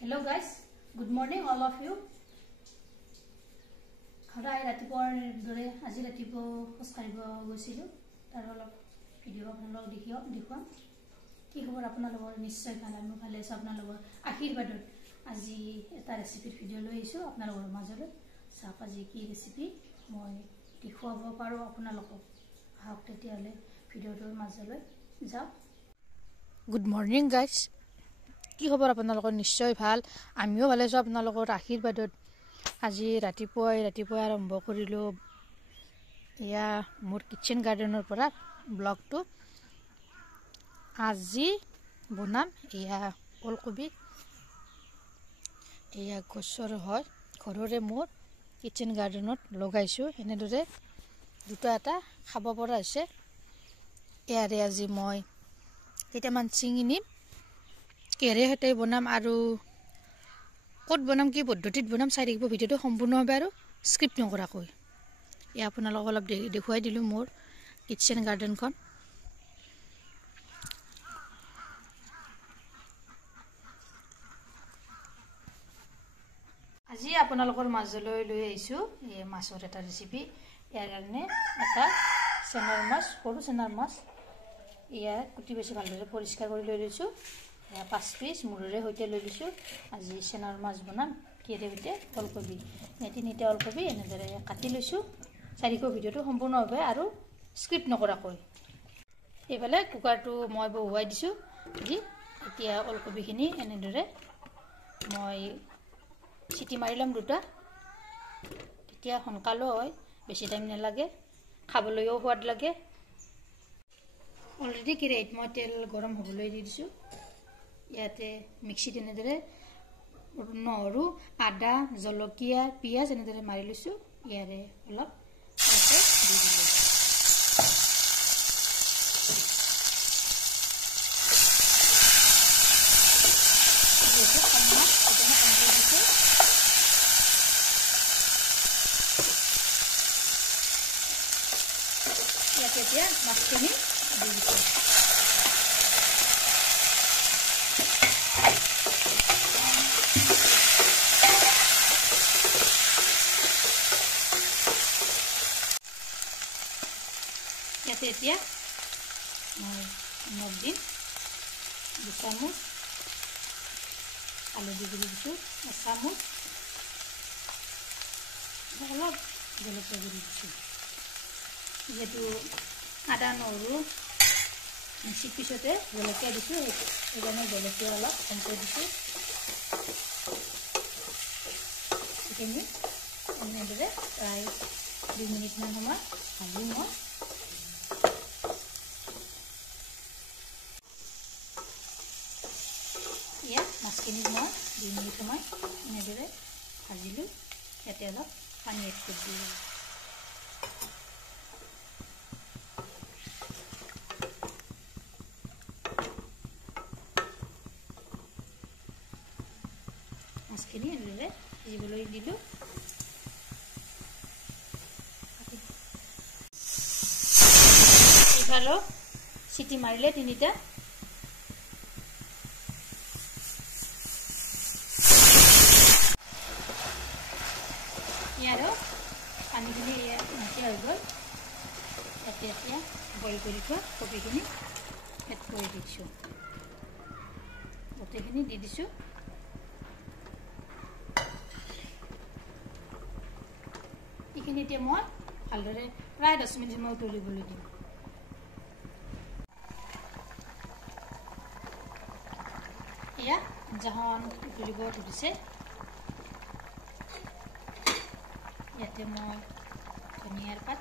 Hello guys, good morning all of you. সদায় ৰাতিপুৱাৰ দৰে আজি ৰাতিপুৱা খোজ কাঢ়িব গৈছিলোঁ তাৰ অলপ ভিডিঅ' আপোনালোকক দেখুৱাম কি খবৰ আপোনালোকৰ নিশ্চয় ভাল আমি ভালে আছোঁ আপোনালোকৰ আশীৰ্বাদত আজি এটা ৰেচিপিৰ ভিডিঅ' লৈ আহিছোঁ আপোনালোকৰ মাজলৈ চাওক আজি কি ৰেচিপি মই দেখুৱাব পাৰোঁ আপোনালোকক আহক তেতিয়াহ'লে ভিডিঅ'টোৰ মাজলৈ যাওক গুড মৰ্নিং গাইজ কি খবৰ আপোনালোকৰ নিশ্চয় ভাল আমিও ভালে আছোঁ আপোনালোকৰ আশীৰ্বাদত আজি ৰাতিপুৱাই আৰম্ভ কৰিলোঁ এয়া মোৰ কিচেন গাৰ্ডেনৰ পৰা ব্লগটো আজি বনাম এয়া ওলকবি এয়া গছৰ হয় ঘৰৰে মোৰ কিচেন গাৰ্ডেনত লগাইছোঁ এনেদৰে দুটা এটা খাব পৰা হৈছে ইয়াৰে আজি মই কেইটামান চিঙি নিম কেৰে হেতে বনাম আৰু কত বনাম কি পদ্ধতিত বনাম চাই থাকিব ভিডিঅ'টো সম্পূৰ্ণভাৱে আৰু স্ক্ৰিপ্ট নকৰাকৈ এই আপোনালোকক অলপ দেখুৱাই দিলোঁ মোৰ কিচেন গাৰ্ডেনখন আজি আপোনালোকৰ মাজলৈ লৈ আহিছোঁ এই মাছৰ এটা ৰেচিপি ইয়াৰ কাৰণে এটা চেনাৰ মাছ সৰু চেনাৰ মাছ ইয়াৰ কুটি বেছি ভালদৰে পৰিষ্কাৰ কৰি লৈ লৈছোঁ 5 পিচ মুৰেৰে সৈতে লৈ লৈছোঁ আজি চেনাৰ মাছ বনাম কিৰে সৈতে ওলকবি তিনিটা ওলকবি এনেদৰে কাটি লৈছোঁ চাৰিকো ভিডিঅ'টো সম্পূৰ্ণভাৱে আৰু স্ক্ৰিপ্ট নকৰাকৈ এইফালে কুকাৰটো মই বহুৱাই দিছোঁ দি এতিয়া ওলকবিখিনি এনেদৰে মই চিটি মাৰি ল'ম দুটা তেতিয়া সোনকালে হয় বেছি টাইম নালাগে খাবলৈও সোৱাদ লাগে অলৰেডি কেৰাহীত মই তেল গৰম হ'বলৈ দি দিছোঁ ইয়াতে মিক্সিত এনেদৰে নহৰু আদা জলকীয়া পিঁয়াজ এনেদৰে মাৰি লৈছোঁ ইয়াৰে অলপ ইয়াতে দি দিলোঁ ইয়াতে এতিয়া মাছখিনি দি দিছোঁ ইয়াতে এতিয়া মই নিমখ দিম 2 চামুচ হালধি গুড়ি দিছোঁ 1 চামুচ অলপ জলকীয়া গুড়ি দিছোঁ যিহেতু আদা নহৰু মিক্সিত পিছতে জলকীয়া দিছোঁ সেইকাৰণে জলকীয়া অলপ কমকৈ দিছোঁ সেইখিনি এনেদৰে প্ৰায় 2 মিনিটমান সময় ভাজি মই ইয়াত মাছখিনি মই 2 মিনিট সময় এনেদৰে ভাজিলোঁ ইয়াতে অলপ পানী এড কৰি দিলোঁ মাছখিনি এনেদৰে সিজিবলৈ দিলোঁ এইফালে চিটি মাৰিলে তিনিটা ইয়াৰো পানীখিনি নাইকিয়া হৈ গ'ল ইয়াতে এতিয়া বইল কৰি থোৱা কবিখিনি এড কৰি দিছোঁ গোটেইখিনি দি দিছোঁ এইখিনি এতিয়া মই ভালদৰে প্ৰায় 10 মিনিট সময় উতলিবলৈ দিম এয়া আঞ্জাখন উতলিব ধৰিছে ইয়াতে মই ধনিয়াৰ পাত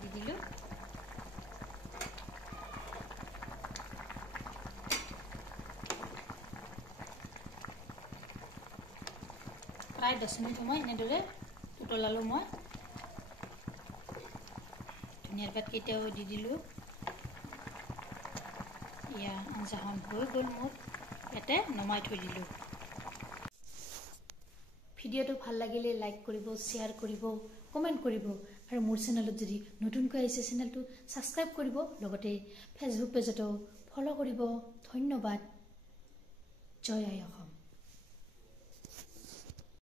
দি দিলোঁ প্ৰায় 10 মিনিট সময় এনেদৰে উতলালোঁ মই ধনিয়াৰ পাত কেইটাও দি দিলোঁ এয়া আঞ্জাখন হৈ গ'ল মোৰ ইয়াতে নমাই থৈ দিলোঁ ভিডিঅ'টো ভাল লাগিলে লাইক কৰিব শ্বেয়াৰ কৰিব কমেণ্ট কৰিব আৰু মোৰ চেনেলত যদি নতুনকৈ আহিছে চেনেলটো ছাবস্ক্ৰাইব কৰিব লগতে ফেচবুক পেজতো ফলো কৰিব ধন্যবাদ জয় আই অসম।